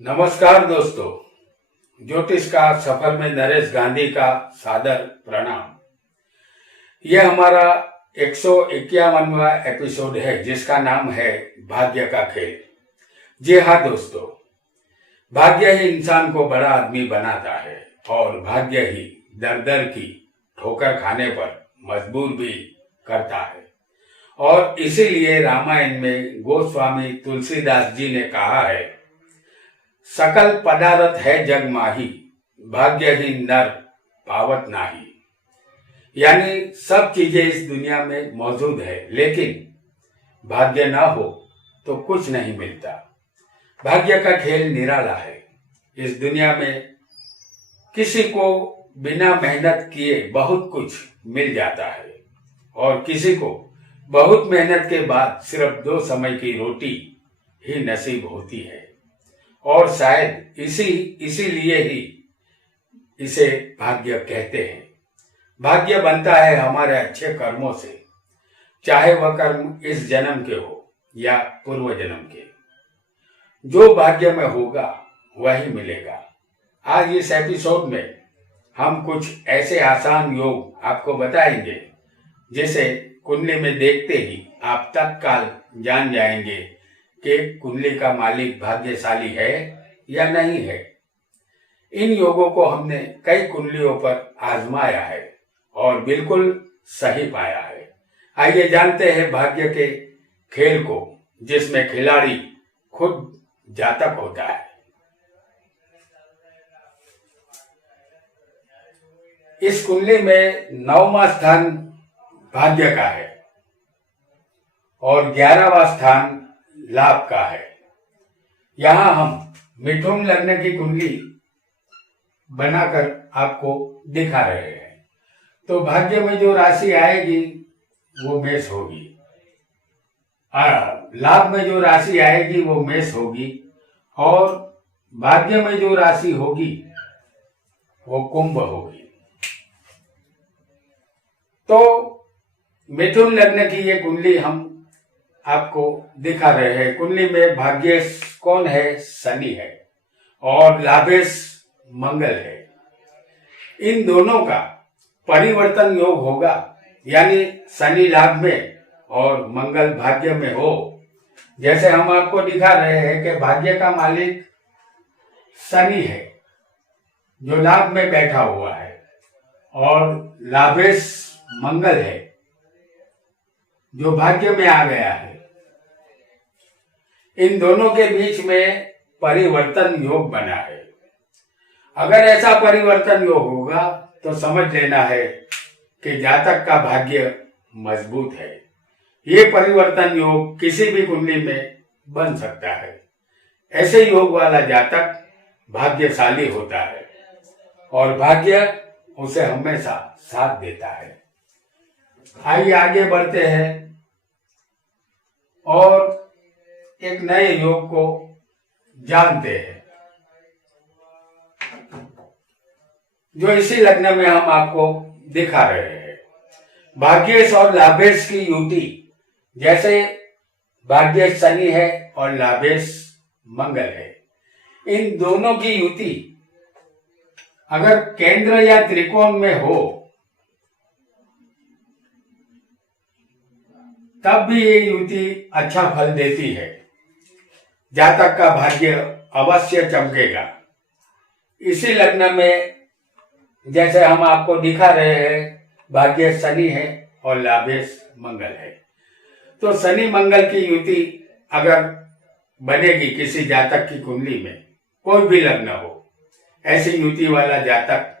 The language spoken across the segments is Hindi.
नमस्कार दोस्तों, ज्योतिष का सफर में नरेश गांधी का सादर प्रणाम। यह हमारा 151वां एपिसोड है जिसका नाम है भाग्य का खेल। जी हाँ दोस्तों, भाग्य ही इंसान को बड़ा आदमी बनाता है और भाग्य ही दर दर की ठोकर खाने पर मजबूर भी करता है। और इसीलिए रामायण में गोस्वामी तुलसीदास जी ने कहा है, सकल पदार्थ है जग माही, भाग्य ही नर पावत नाही। यानी सब चीजें इस दुनिया में मौजूद है, लेकिन भाग्य ना हो तो कुछ नहीं मिलता। भाग्य का खेल निराला है। इस दुनिया में किसी को बिना मेहनत किए बहुत कुछ मिल जाता है और किसी को बहुत मेहनत के बाद सिर्फ 2 समय की रोटी ही नसीब होती है। और शायद इसीलिए ही इसे भाग्य कहते हैं। भाग्य बनता है हमारे अच्छे कर्मों से, चाहे वह कर्म इस जन्म के हो या पूर्व जन्म के। जो भाग्य में होगा वही मिलेगा। आज इस एपिसोड में हम कुछ ऐसे आसान योग आपको बताएंगे जिसे कुंडली में देखते ही आप तत्काल जान जाएंगे कि कुंडली का मालिक भाग्यशाली है या नहीं है। इन योगों को हमने कई कुंडलियों पर आजमाया है और बिल्कुल सही पाया है। आइए जानते हैं भाग्य के खेल को, जिसमें खिलाड़ी खुद जातक होता है। इस कुंडली में 9वां स्थान भाग्य का है और 11वां स्थान लाभ का है। यहां हम मिथुन लग्न की कुंडली बनाकर आपको दिखा रहे हैं। तो भाग्य में जो राशि आएगी वो मेष होगी, लाभ में जो राशि आएगी वो मेष होगी और भाग्य में जो राशि होगी वो कुंभ होगी। तो मिथुन लग्न की ये कुंडली हम आपको दिखा रहे हैं। कुंडली में भाग्येश कौन है? शनि है और लाभेश मंगल है। इन दोनों का परिवर्तन योग होगा, यानी शनि लाभ में और मंगल भाग्य में हो। जैसे हम आपको दिखा रहे हैं कि भाग्य का मालिक शनि है जो लाभ में बैठा हुआ है और लाभेश मंगल है जो भाग्य में आ गया है। इन दोनों के बीच में परिवर्तन योग बना है। अगर ऐसा परिवर्तन योग होगा तो समझ लेना है कि जातक का भाग्य मजबूत है। ये परिवर्तन योग किसी भी कुंडली में बन सकता है। ऐसे योग वाला जातक भाग्यशाली होता है और भाग्य उसे हमेशा साथ देता है। आइए आगे बढ़ते हैं और एक नए योग को जानते हैं जो इसी लग्न में हम आपको दिखा रहे हैं। भाग्येश और लाभेश की युति, जैसे भाग्येश शनि है और लाभेश मंगल है, इन दोनों की युति अगर केंद्र या त्रिकोण में हो तब भी ये युति अच्छा फल देती है। जातक का भाग्य अवश्य चमकेगा। इसी लग्न में जैसे हम आपको दिखा रहे हैं, भाग्य शनि है और लाभेश मंगल है। तो शनि मंगल की युति अगर बनेगी किसी जातक की कुंडली में, कोई भी लग्न हो, ऐसी युति वाला जातक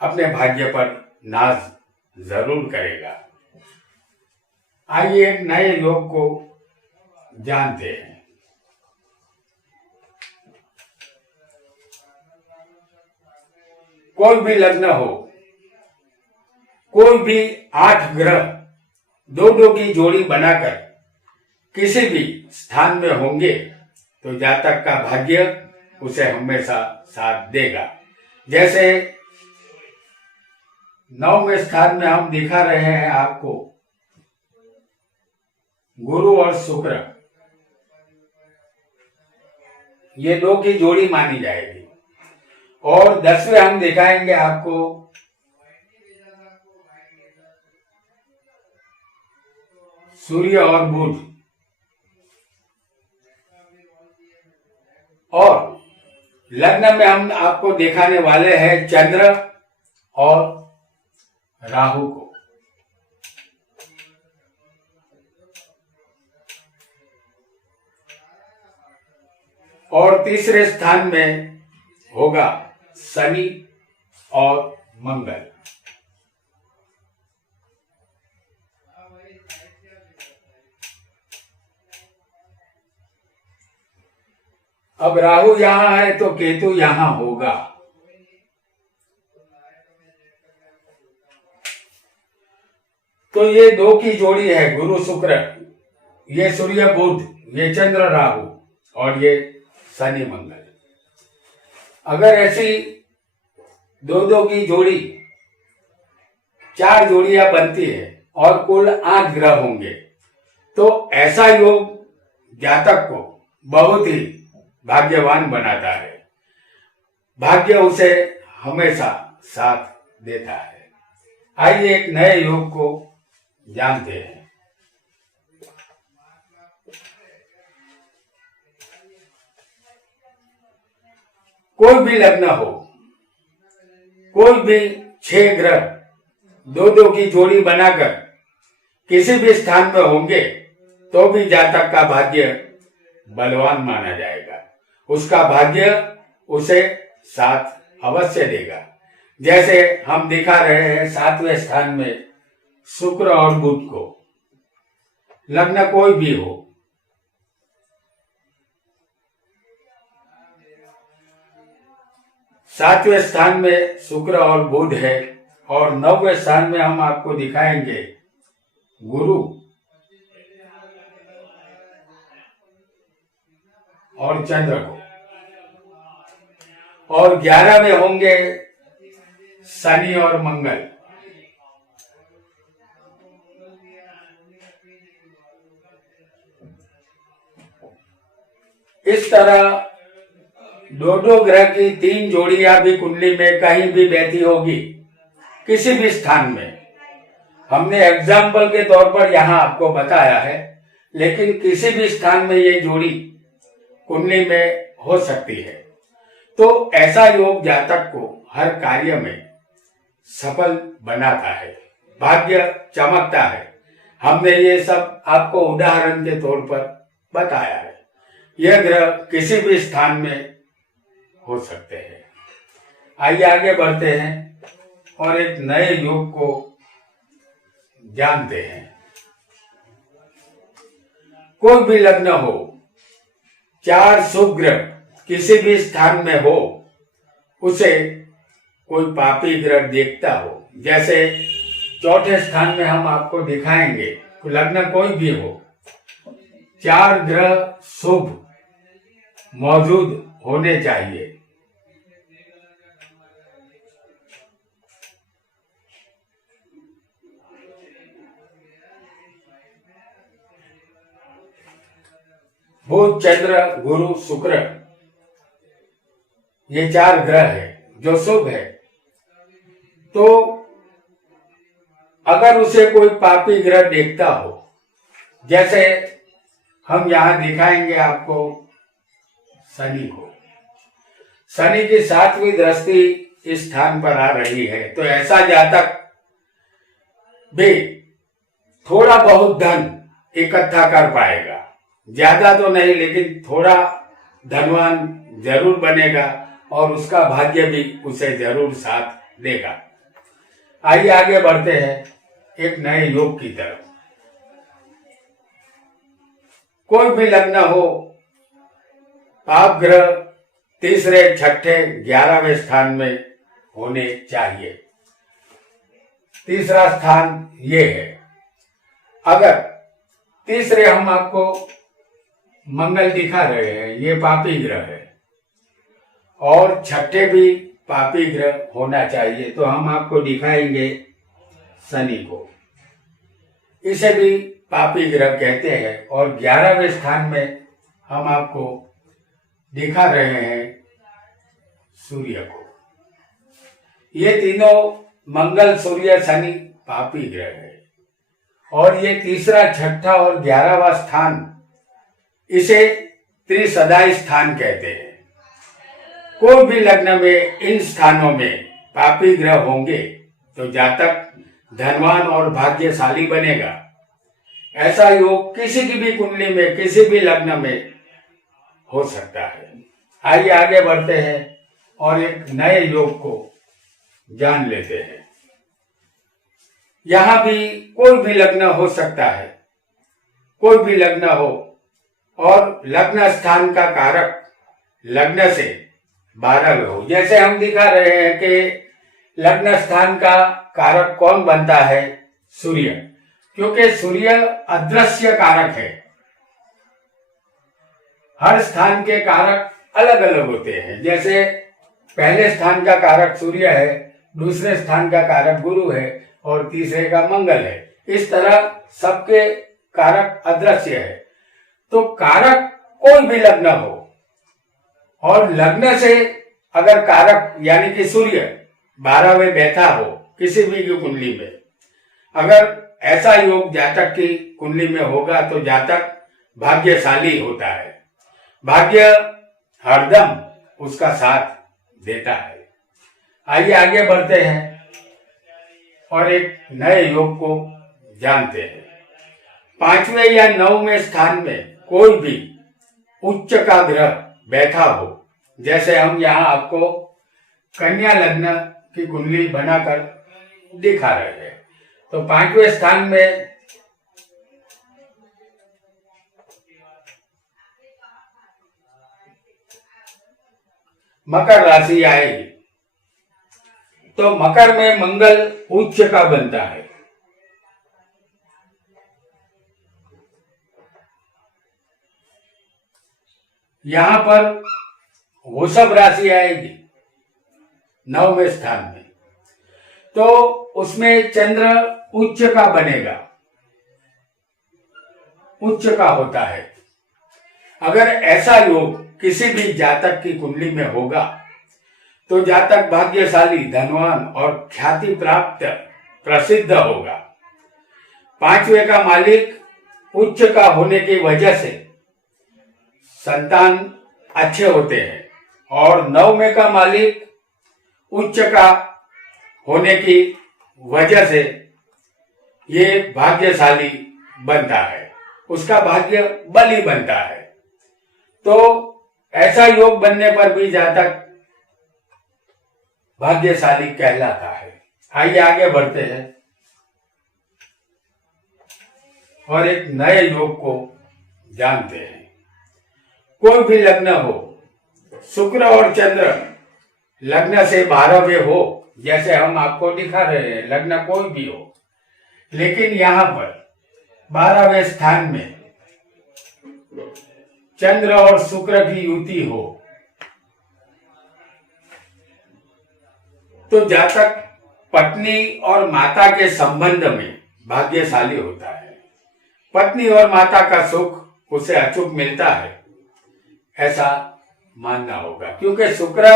अपने भाग्य पर नाज जरूर करेगा। आइए एक नए योग को जानते हैं। कोई भी लग्न हो, कोई भी 8 ग्रह 2-2 की जोड़ी बनाकर किसी भी स्थान में होंगे तो जातक का भाग्य उसे हमेशा साथ देगा। जैसे 9वें स्थान में हम दिखा रहे हैं आपको गुरु और शुक्र। ये 2 की जोड़ी मानी जाएगी। और 10वें हम दिखाएंगे आपको सूर्य और बुध। और लग्न में हम आपको दिखाने वाले हैं चंद्र और राहु को। और तीसरे स्थान में होगा शनि और मंगल। अब राहु यहां है तो केतु यहां होगा। तो ये 2 की जोड़ी है, गुरु शुक्र, ये सूर्य बुध, ये चंद्र राहु और ये शनि मंगल। अगर ऐसी 2-2 की जोड़ी 4 जोड़ियां बनती है और कुल 8 ग्रह होंगे तो ऐसा योग जातक को बहुत ही भाग्यवान बनाता है। भाग्य उसे हमेशा साथ देता है। आइए एक नए योग को जानते हैं। कोई भी लग्न हो, कोई भी 6 ग्रह 2-2 की जोड़ी बनाकर किसी भी स्थान में होंगे तो भी जातक का भाग्य बलवान माना जाएगा। उसका भाग्य उसे साथ अवश्य देगा। जैसे हम दिखा रहे हैं 7वें स्थान में शुक्र और बुध को। लग्न कोई भी हो, सातवें स्थान में शुक्र और बुध है और 9वें स्थान में हम आपको दिखाएंगे गुरु और चंद्र को। और 11 में होंगे शनि और मंगल। इस तरह 2-2 ग्रह की 3 जोड़ियां भी कुंडली में कहीं भी बैठी होगी, किसी भी स्थान में। हमने एग्जाम्पल के तौर पर यहां आपको बताया है, लेकिन किसी भी स्थान में ये जोड़ी कुंडली में हो सकती है। तो ऐसा योग जातक को हर कार्य में सफल बनाता है, भाग्य चमकता है। हमने ये सब आपको उदाहरण के तौर पर बताया है। यह ग्रह किसी भी स्थान में हो सकते हैं। आइए आगे बढ़ते हैं और एक नए योग को जानते हैं। कोई भी लग्न हो, 4 शुभ ग्रह किसी भी स्थान में हो, उसे कोई पापी ग्रह देखता हो। जैसे 4थे स्थान में हम आपको दिखाएंगे, लग्न कोई भी हो, 4 ग्रह शुभ मौजूद होने चाहिए। बुध, चंद्र, गुरु, शुक्र, ये 4 ग्रह है जो शुभ है। तो अगर उसे कोई पापी ग्रह देखता हो, जैसे हम यहां दिखाएंगे आपको शनि को। शनि की 7वीं दृष्टि इस स्थान पर आ रही है, तो ऐसा जातक भी थोड़ा बहुत धन इकट्ठा कर पाएगा। ज्यादा तो नहीं, लेकिन थोड़ा धनवान जरूर बनेगा और उसका भाग्य भी उसे जरूर साथ देगा। आइए आगे बढ़ते हैं एक नए योग की तरफ। कोई भी लग्न हो, पाप ग्रह 3रे, 6ठे, 11वें स्थान में होने चाहिए। तीसरा स्थान ये है। अगर 3रे हम आपको मंगल दिखा रहे हैं, ये पापी ग्रह है, और 6ठे भी पापी ग्रह होना चाहिए, तो हम आपको दिखाएंगे शनि को। इसे भी पापी ग्रह कहते हैं। और 11वें स्थान में हम आपको दिखा रहे हैं सूर्य को। ये तीनों मंगल, सूर्य, शनि पापी ग्रह है और ये तीसरा, छठा और 11वां स्थान, इसे त्रिसदाई स्थान कहते हैं। कोई भी लग्न में इन स्थानों में पापी ग्रह होंगे तो जातक धनवान और भाग्यशाली बनेगा। ऐसा योग किसी की भी कुंडली में, किसी भी लग्न में हो सकता है। आइए आगे बढ़ते हैं और एक नए योग को जान लेते हैं। यहां भी कोई भी लग्न हो सकता है, कोई भी लग्न हो, और लग्न स्थान का कारक लग्न से 12 हो। जैसे हम दिखा रहे हैं कि लग्न स्थान का कारक कौन बनता है? सूर्य, क्योंकि सूर्य अदृश्य कारक है। हर स्थान के कारक अलग अलग होते हैं। जैसे पहले स्थान का कारक सूर्य है, दूसरे स्थान का कारक गुरु है और तीसरे का मंगल है। इस तरह सबके कारक अदृश्य है। तो कारक कोई भी लग्न हो और लग्न से अगर कारक यानी कि सूर्य 12वें बैठा हो किसी भी की कुंडली में, अगर ऐसा योग जातक की कुंडली में होगा तो जातक भाग्यशाली होता है। भाग्य हरदम उसका साथ देता है। आइए आगे बढ़ते हैं और एक नए योग को जानते हैं। 5वें या 9वें स्थान में कोई भी उच्च का ग्रह बैठा हो, जैसे हम यहाँ आपको कन्या लग्न की कुंडली बनाकर दिखा रहे हैं। तो 5वें स्थान में मकर राशि आएगी। तो मकर में मंगल उच्च का बनता है। यहां पर वृषभ राशि आएगी 9वें स्थान में, तो उसमें चंद्र उच्च का बनेगा, उच्च का होता है। अगर ऐसा योग किसी भी जातक की कुंडली में होगा तो जातक भाग्यशाली, धनवान और ख्याति प्राप्त प्रसिद्ध होगा। 5वें का मालिक उच्च का होने की वजह से संतान अच्छे होते हैं और 9वें का मालिक उच्च का होने की वजह से ये भाग्यशाली बनता है, उसका भाग्य बली बनता है। तो ऐसा योग बनने पर भी जातक भाग्यशाली कहलाता है। आइए आगे बढ़ते हैं और एक नए योग को जानते हैं। कोई भी लग्न हो, शुक्र और चंद्र लग्न से 12वें हो, जैसे हम आपको दिखा रहे हैं, लग्न कोई भी हो, लेकिन यहां पर 12वें स्थान में चंद्र और शुक्र की युति हो तो जातक पत्नी और माता के संबंध में भाग्यशाली होता है। पत्नी और माता का सुख उसे अचूक मिलता है, ऐसा मानना होगा, क्योंकि शुक्र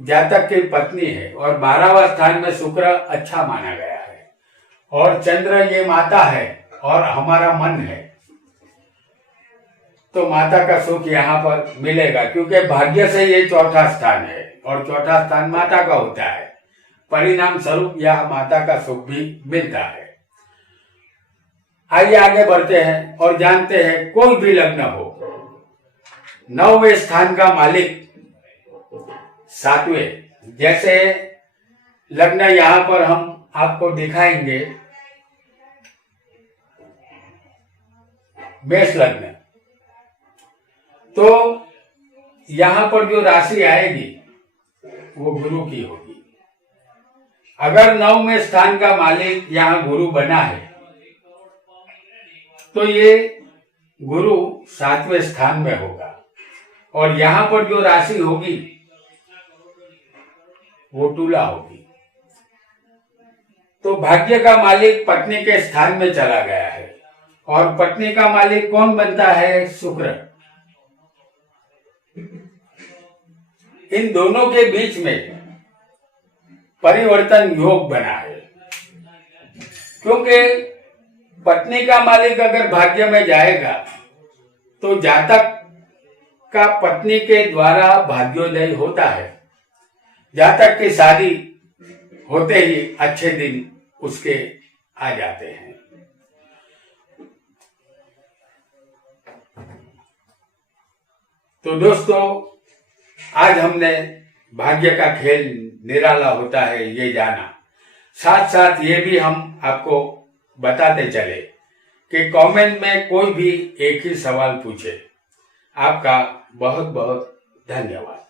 जातक की पत्नी है और 12वां स्थान में शुक्र अच्छा माना गया है और चंद्र ये माता है और हमारा मन है। तो माता का सुख यहाँ पर मिलेगा, क्योंकि भाग्य से ये चौथा स्थान है और चौथा स्थान माता का होता है। परिणाम स्वरूप यह माता का सुख भी मिलता है। आइए आगे बढ़ते हैं और जानते हैं। कोई भी लग्न हो, 9वें स्थान का मालिक 7वें, जैसे लग्न यहां पर हम आपको दिखाएंगे, मेष लग्न, तो यहां पर जो राशि आएगी वो गुरु की होगी। अगर 9वें स्थान का मालिक यहां गुरु बना है तो ये गुरु 7वें स्थान में होगा और यहां पर जो राशि होगी वो तुला होगी। तो भाग्य का मालिक पत्नी के स्थान में चला गया है और पत्नी का मालिक कौन बनता है? शुक्र। इन दोनों के बीच में परिवर्तन योग बना है, क्योंकि पत्नी का मालिक अगर भाग्य में जाएगा तो जातक का पत्नी के द्वारा भाग्योदय होता है। जातक की शादी होते ही अच्छे दिन उसके आ जाते हैं। तो दोस्तों, आज हमने भाग्य का खेल निराला होता है ये जाना। साथ साथ ये भी हम आपको बताते चले कि कमेंट में कोई भी एक ही सवाल पूछे। आपका बहुत बहुत धन्यवाद।